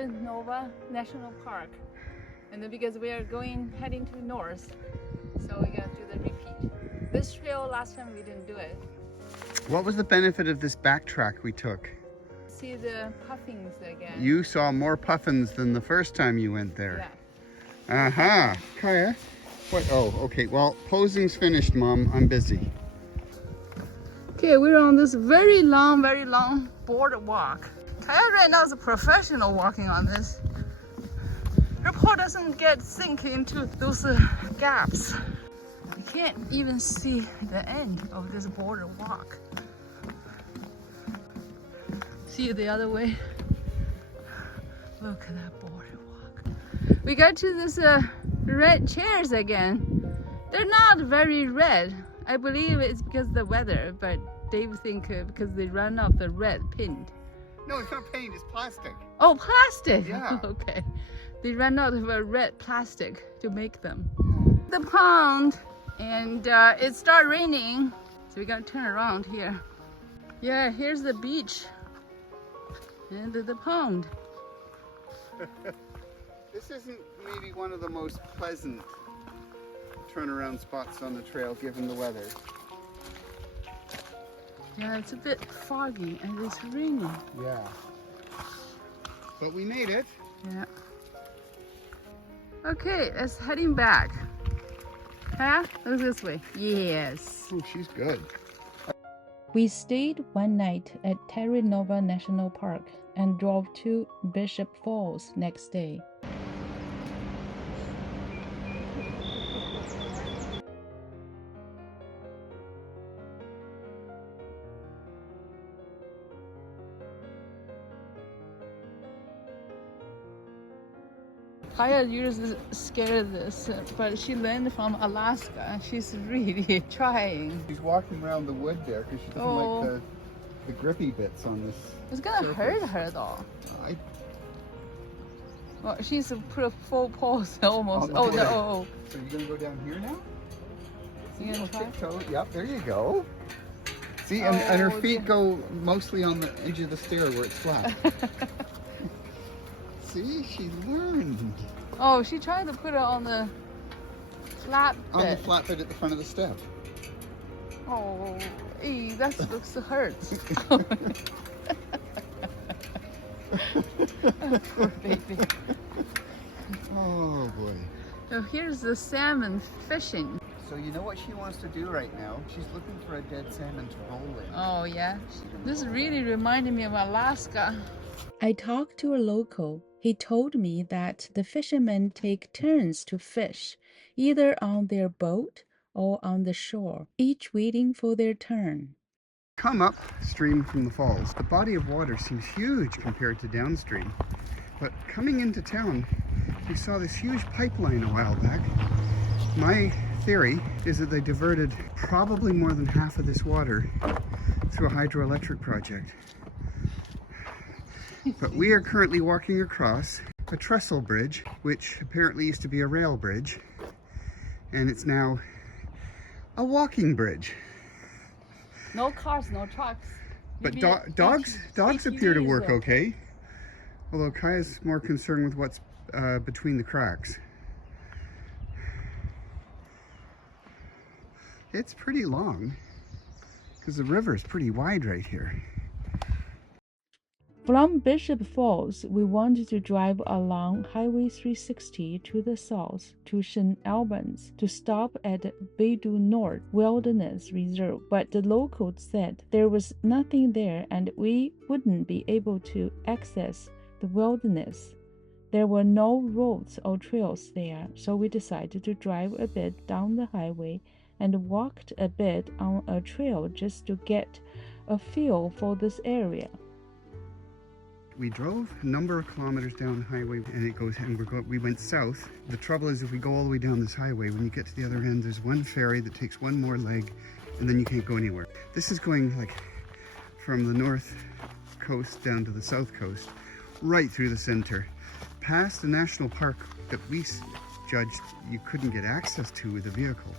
Terra Nova National Park. And then because we are heading to the north, so we're gonna do the repeat. This trail, last time we didn't do it. What was the benefit of this backtrack we took? See the puffins again. You saw more puffins than the first time you went there. Yeah. Aha, Kaya. What? Oh, okay. Well, posing's finished, Mom. I'm busy. Okay, we're on this very long boardwalk. Kaya right now is a professional walking on this. Her paw doesn't get sink into those gaps. You can't even see the end of this boardwalk. See it the other way. Look at that boardwalk. We got to this red chairs again. They're not very red. I believe it's because of the weather, but Dave think because they run off the red paint. No, it's not paint. It's plastic. Oh, plastic. Yeah. Okay. They ran out of red plastic to make them. The pond, and it started raining, so we gotta turn around here. Yeah, here's the beach and the pond. This isn't maybe one of the most pleasant turnaround spots on the trail given the weather. Yeah, it's a bit foggy and it's raining. Yeah. But we made it. Yeah. Okay, let's heading back. Huh? Look this way. Yes. Oh, she's good. We stayed one night at Terra Nova National Park and drove to Bishop Falls next day. Kaya usually scared of this, but she learned from Alaska. She's really trying. She's walking around the wood there because she doesn't like the grippy bits on this. It's gonna surface. hurt her though. Well, she's put a full pose almost. Oh, no. Oh. So you're gonna go down here now? You gonna try? Tiptoe. Yep, there you go. See, and her feet go mostly on the edge of the stair where it's flat. See, she learned. Oh, she tried to put it on the flat bit. On the flat bit at the front of the step. Oh, that looks hurts. Poor baby. Oh boy. So here's the salmon fishing. So you know what she wants to do right now? She's looking for a dead salmon to roll in. Oh yeah. This really reminded me of Alaska. I talked to a local. He told me that the fishermen take turns to fish, either on their boat or on the shore, each waiting for their turn. Come upstream from the falls. The body of water seems huge compared to downstream. But coming into town, we saw this huge pipeline a while back. My theory is that they diverted probably more than half of this water through a hydroelectric project. But we are currently walking across a trestle bridge, which apparently used to be a rail bridge, and it's now a walking bridge. No cars, no trucks. But dogs appear to work okay. Although Kaya's more concerned with what's between the cracks. It's pretty long because the river is pretty wide right here. From Bishop Falls, we wanted to drive along Highway 360 to the south to St. Albans to stop at Baie du Nord Wilderness Reserve, but the locals said there was nothing there and we wouldn't be able to access the wilderness. There were no roads or trails there, so we decided to drive a bit down the highway and walked a bit on a trail just to get a feel for this area. We drove a number of kilometers down the highway and we went south. The trouble is if we go all the way down this highway, when you get to the other end, there's one ferry that takes one more leg and then you can't go anywhere. This is going like from the north coast down to the south coast, right through the center, past the national park that we judged you couldn't get access to with a vehicle.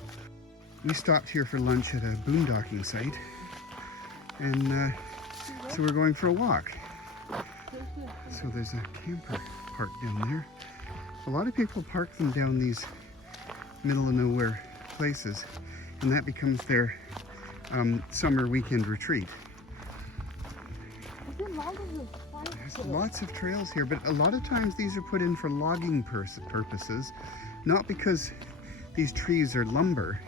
We stopped here for lunch at a boondocking site and so we're going for a walk. So there's a camper parked down there. A lot of people park them down these middle of nowhere places, and that becomes their summer weekend retreat. There's lots of trails here, but a lot of times these are put in for logging purposes, not because these trees are lumber,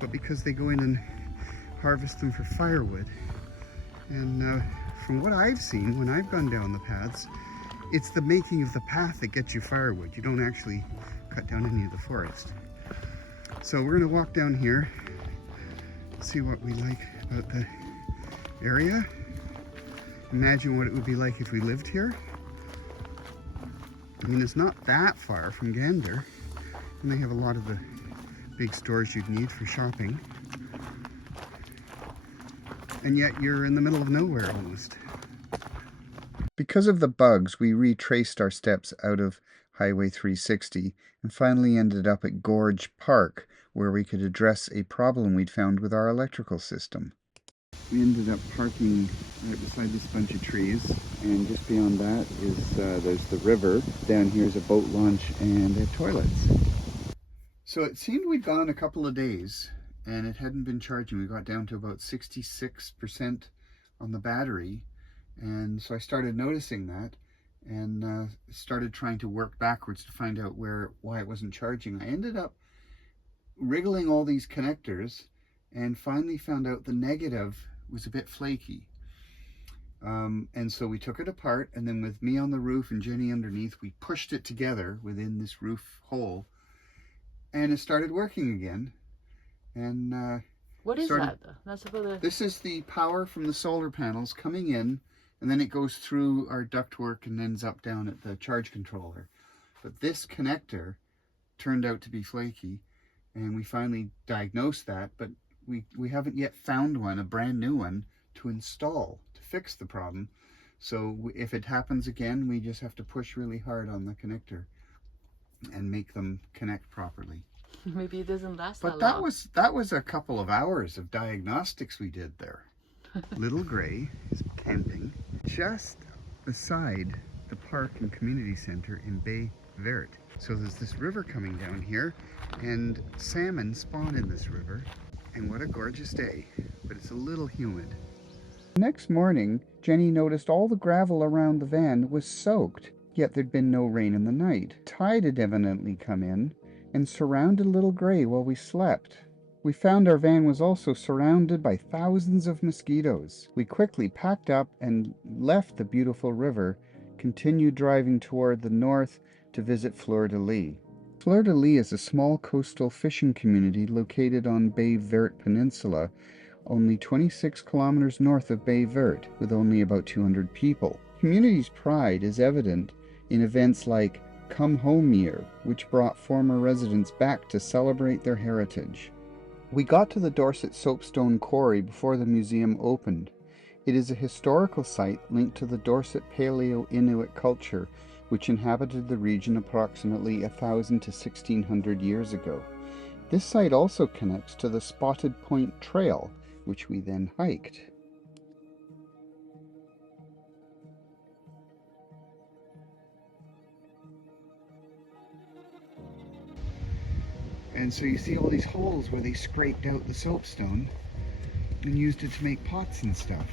but because they go in and harvest them for firewood. And from what I've seen when I've gone down the paths, it's the making of the path that gets you firewood. You don't actually cut down any of the forest. So we're going to walk down here, see what we like about the area. Imagine what it would be like if we lived here. I mean, it's not that far from Gander, and they have a lot of the big stores you'd need for shopping. And yet you're in the middle of nowhere almost. Because of the bugs, we retraced our steps out of Highway 360 and finally ended up at Gorge Park, where we could address a problem we'd found with our electrical system. We ended up parking right beside this bunch of trees, and just beyond that is there's the river. Down here is a boat launch and toilets. So it seemed we'd gone a couple of days and it hadn't been charging. We got down to about 66% on the battery, and so I started noticing that and started trying to work backwards to find out why it wasn't charging. I ended up wriggling all these connectors and finally found out the negative was a bit flaky. And so we took it apart, and then with me on the roof and Jenny underneath, we pushed it together within this roof hole, and it started working again. And what is that? That's this is the power from the solar panels coming in, and then it goes through our ductwork and ends up down at the charge controller. But this connector turned out to be flaky, and we finally diagnosed that, but we haven't yet found one, a brand new one, to install to fix the problem. So if it happens again, we just have to push really hard on the connector and make them connect properly. Maybe it doesn't last but that long. That was a couple of hours of diagnostics we did there. Little Gray is camping just beside the park and community center in Baie Verte. So there's this river coming down here, and salmon spawn in this river. And what a gorgeous day, but it's a little humid. The next morning, Jenny noticed all the gravel around the van was soaked, yet there'd been no rain in the night. Tide had evidently come in and surrounded Little Gray while we slept. We found our van was also surrounded by thousands of mosquitoes. We quickly packed up and left the beautiful river, continued driving toward the north to visit Fleur de Lys. Fleur de Lys is a small coastal fishing community located on Baie Verde Peninsula, only 26 kilometers north of Baie Verte, with only about 200 people. The community's pride is evident in events like Come Home Year, which brought former residents back to celebrate their heritage. We got to the Dorset Soapstone Quarry before the museum opened. It is a historical site linked to the Dorset Paleo-Inuit culture, which inhabited the region approximately 1,000 to 1,600 years ago. This site also connects to the Spotted Point Trail, which we then hiked. And so you see all these holes where they scraped out the soapstone and used it to make pots and stuff.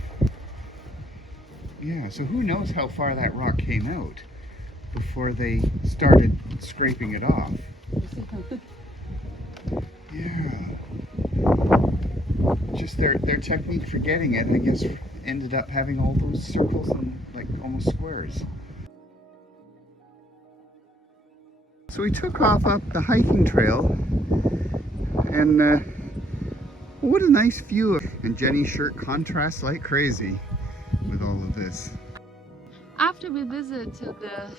Yeah, so who knows how far that rock came out before they started scraping it off. Yeah. Just their technique for getting it, I guess, ended up having all those circles and like almost squares. So we took off up the hiking trail, and what a nice view. And Jenny's shirt contrasts like crazy with all of this. After we visited the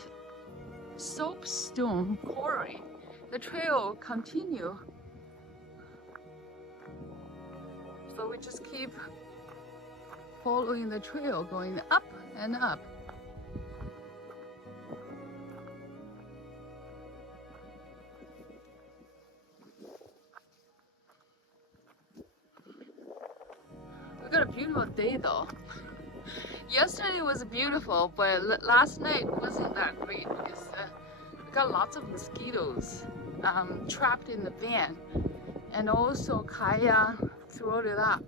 soapstone quarry, the trail continued. So we just keep following the trail, going up and up. We got a beautiful day though. Yesterday was beautiful, but last night wasn't that great because we got lots of mosquitoes trapped in the van. And also Kaya threw it up.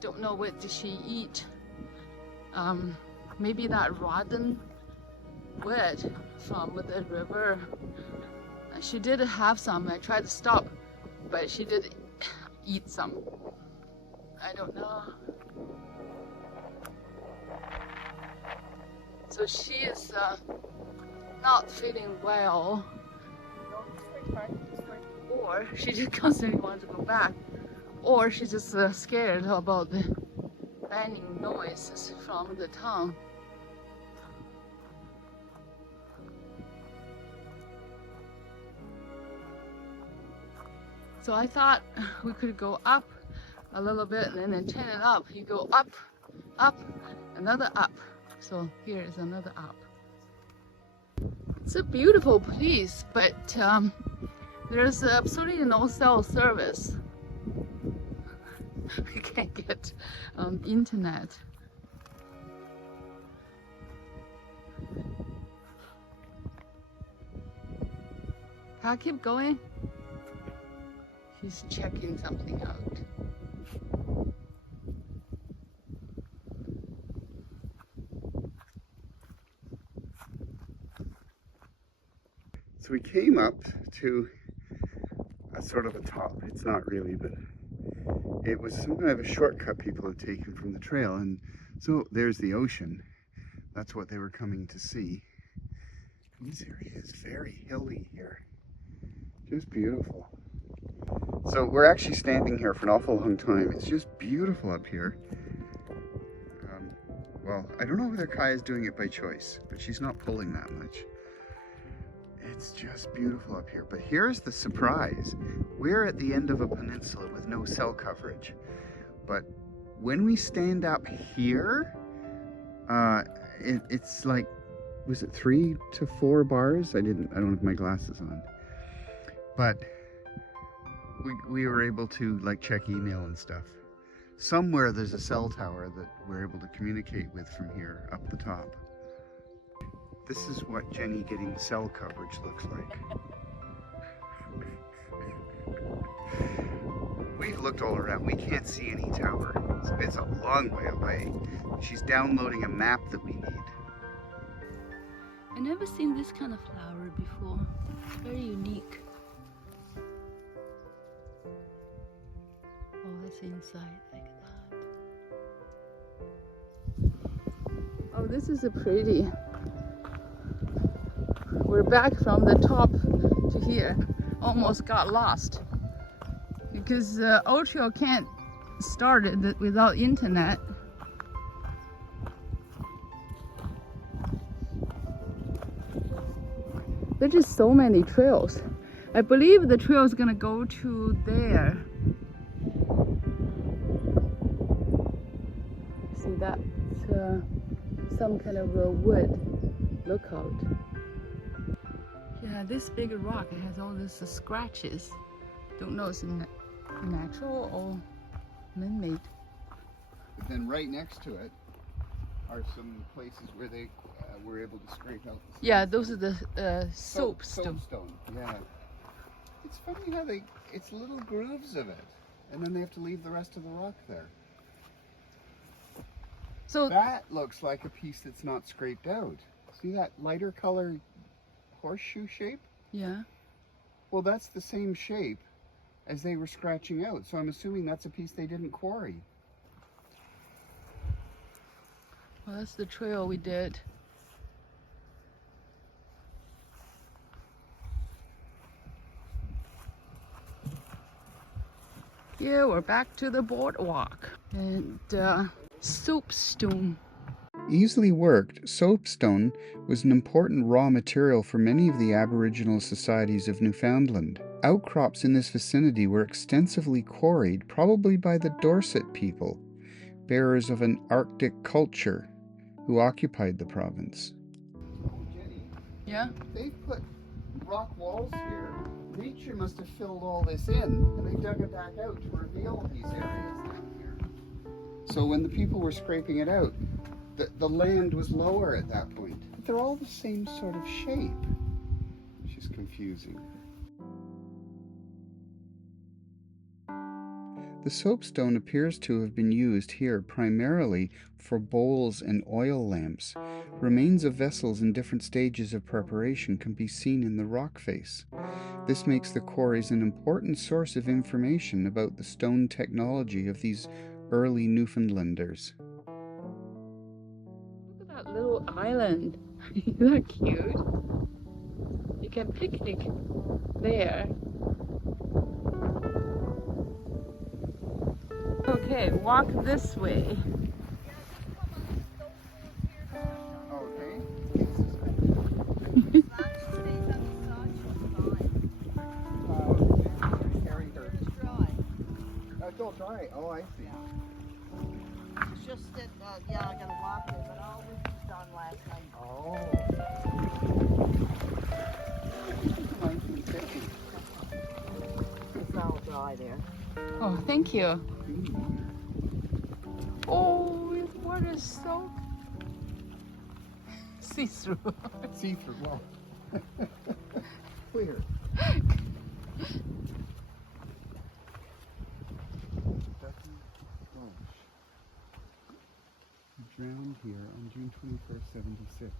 Don't know what did she eat. Maybe that rotten wood from the river. She did have some. I tried to stop, but she did eat some. I don't know. So she is not feeling well. Or she just constantly wants to go back. Or she's just scared about the banging noises from the town. So I thought we could go up a little bit and then turn it up. You go up, up, another up. So here is another up. It's a beautiful place, but there's absolutely no cell service. We can't get internet. Can I keep going? She's checking something out. So we came up to a sort of a top. It's not really, but it was some kind of a shortcut people had taken from the trail. And so there's the ocean. That's what they were coming to see. This area is very hilly here. Just beautiful. So we're actually standing here for an awful long time. It's just beautiful up here. Well, I don't know whether Kaya's doing it by choice, but she's not pulling that much. It's just beautiful up here. But here's the surprise. We're at the end of a peninsula with no cell coverage. But when we stand up here, it's like, was it 3 to 4 bars? I don't have my glasses on. But we were able to like check email and stuff. Somewhere there's a cell tower that we're able to communicate with from here up the top. This is what Jenny getting cell coverage looks like. We've looked all around. We can't see any tower. So it's a long way away. She's downloading a map that we need. I've never seen this kind of flower before. It's very unique. Oh, that's inside like that. Oh, this is a pretty. We're back from the top to here. Almost got lost because Old Trail can't start it without internet. There's just so many trails. I believe the trail is gonna go to there. See that? Some kind of a wood lookout. Yeah, this big rock, it has all these scratches. Don't know if it's natural or man-made. But then right next to it are some places where they were able to scrape out the Yeah, those are the soapstones. Soapstone, yeah. It's funny how it's little grooves of it, and then they have to leave the rest of the rock there. So that looks like a piece that's not scraped out. See that lighter color horseshoe shape? Yeah. Well, that's the same shape as they were scratching out, so I'm assuming that's a piece they didn't quarry. Well, that's the trail we did. Yeah, we're back to the boardwalk. And soapstone. Easily worked, soapstone was an important raw material for many of the Aboriginal societies of Newfoundland. Outcrops in this vicinity were extensively quarried, probably by the Dorset people, bearers of an Arctic culture, who occupied the province. Yeah? They've put rock walls here. Nature must have filled all this in, and they dug it back out to reveal these areas down here. So when the people were scraping it out, the land was lower at that point. But they're all the same sort of shape, which is confusing. The soapstone appears to have been used here primarily for bowls and oil lamps. Remains of vessels in different stages of preparation can be seen in the rock face. This makes the quarries an important source of information about the stone technology of these early Newfoundlanders. Look at that little island. Isn't that cute? You can picnic there. Okay, walk this way. Okay. It's all dry. Oh, I see. It's just that, yeah, I gotta walk there, but all this was done last night. Oh. It's all dry there. Oh, thank you. Oh, this water is so see-through. See-through. Well, clear. Drowned here on June 21st, 76.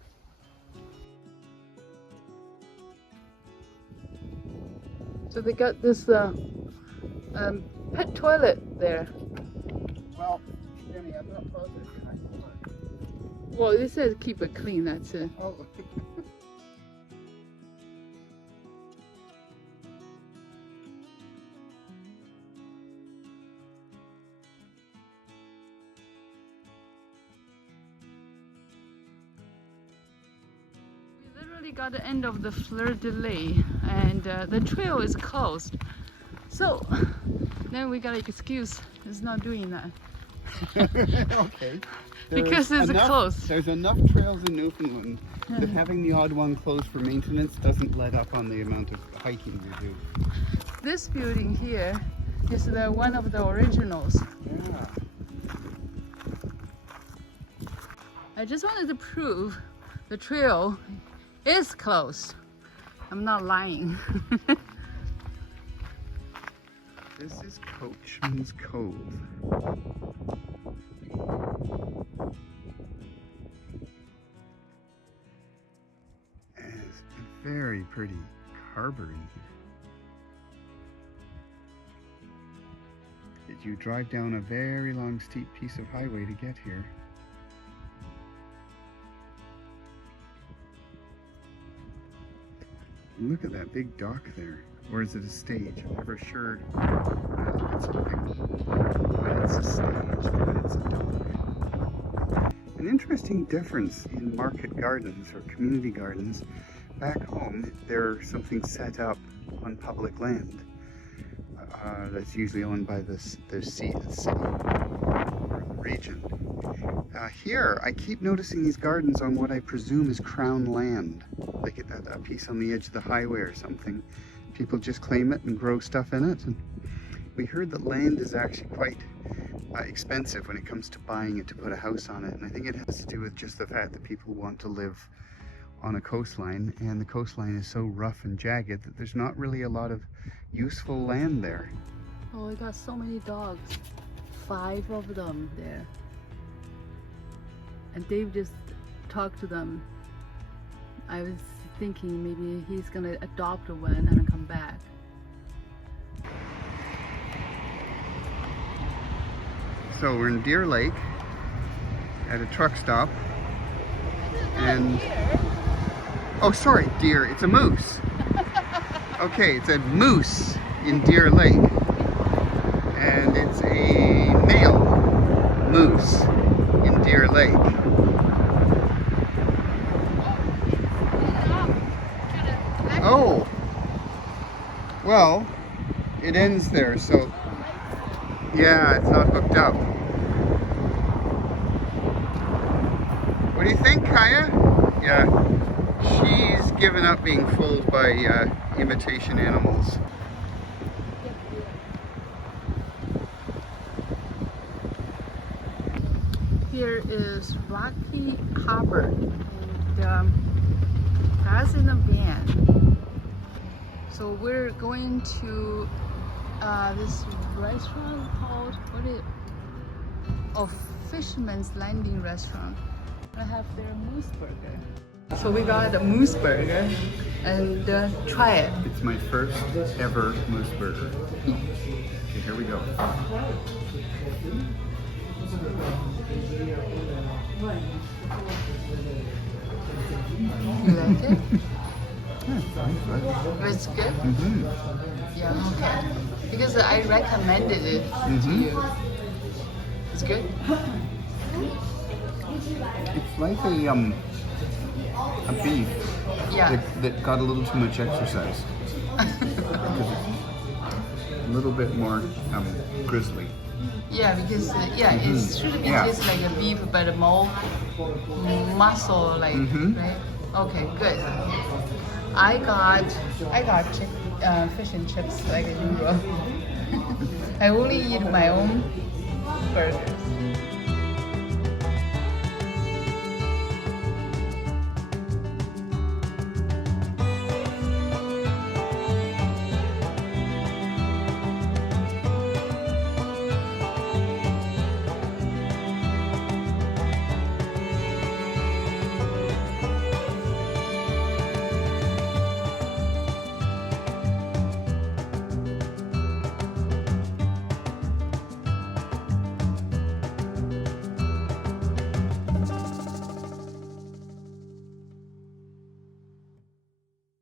So they got this pet toilet there. Well, Jenny, I'm not positive. Well, it says keep it clean, that's it. Oh. We literally got the end of the Fleur de Lys and the trail is closed. So then we got an excuse, it's not doing that. Okay. Because it's closed. There's enough trails in Newfoundland that having the odd one closed for maintenance doesn't let up on the amount of hiking we do. This building here is one of the originals. Yeah. I just wanted to prove the trail is closed. I'm not lying. This is Coachman's Cove. And it's a very pretty harbor in here. You drive down a very long steep piece of highway to get here. Look at that big dock there. Or is it a stage? I'm never sure. It's a when it's a stage, when it's a dock. An interesting difference in market gardens or community gardens. Back home, there's something set up on public land that's usually owned by the city or region. Here, I keep noticing these gardens on what I presume is crown land, like a piece on the edge of the highway or something. People just claim it and grow stuff in it. And we heard that land is actually quite expensive when it comes to buying it to put a house on it. And I think it has to do with just the fact that people want to live on a coastline, and the coastline is so rough and jagged that there's not really a lot of useful land there. Oh, I got so many dogs. 5 of them there. And Dave just talked to them. I was thinking maybe he's gonna adopt one and then come back. So we're in Deer Lake at a truck stop. And oh, sorry, deer, it's a moose. Okay, it's a moose in Deer Lake. And it's a male moose in Deer Lake. Oh, well, it ends there, so yeah, it's not hooked up. What do you think, Kaya? Yeah, she's given up being fooled by imitation animals. Here is Rocky Harbor, and that's in a van. So we're going to this restaurant called, what is it? Oh, Fisherman's Landing Restaurant. I have their moose burger. So we got a moose burger and try it. It's my first ever moose burger. Okay, here we go. You like it? Yeah, It's good? mm-hmm. Yeah, okay. Because I recommended it to you. It's good? It's like a beef Yeah. that got a little too much exercise. A little bit more grizzly. Yeah, because it should be just like a beef, but more muscle, like right. Okay, good. I got fish and chips like usual. I only eat my own burgers.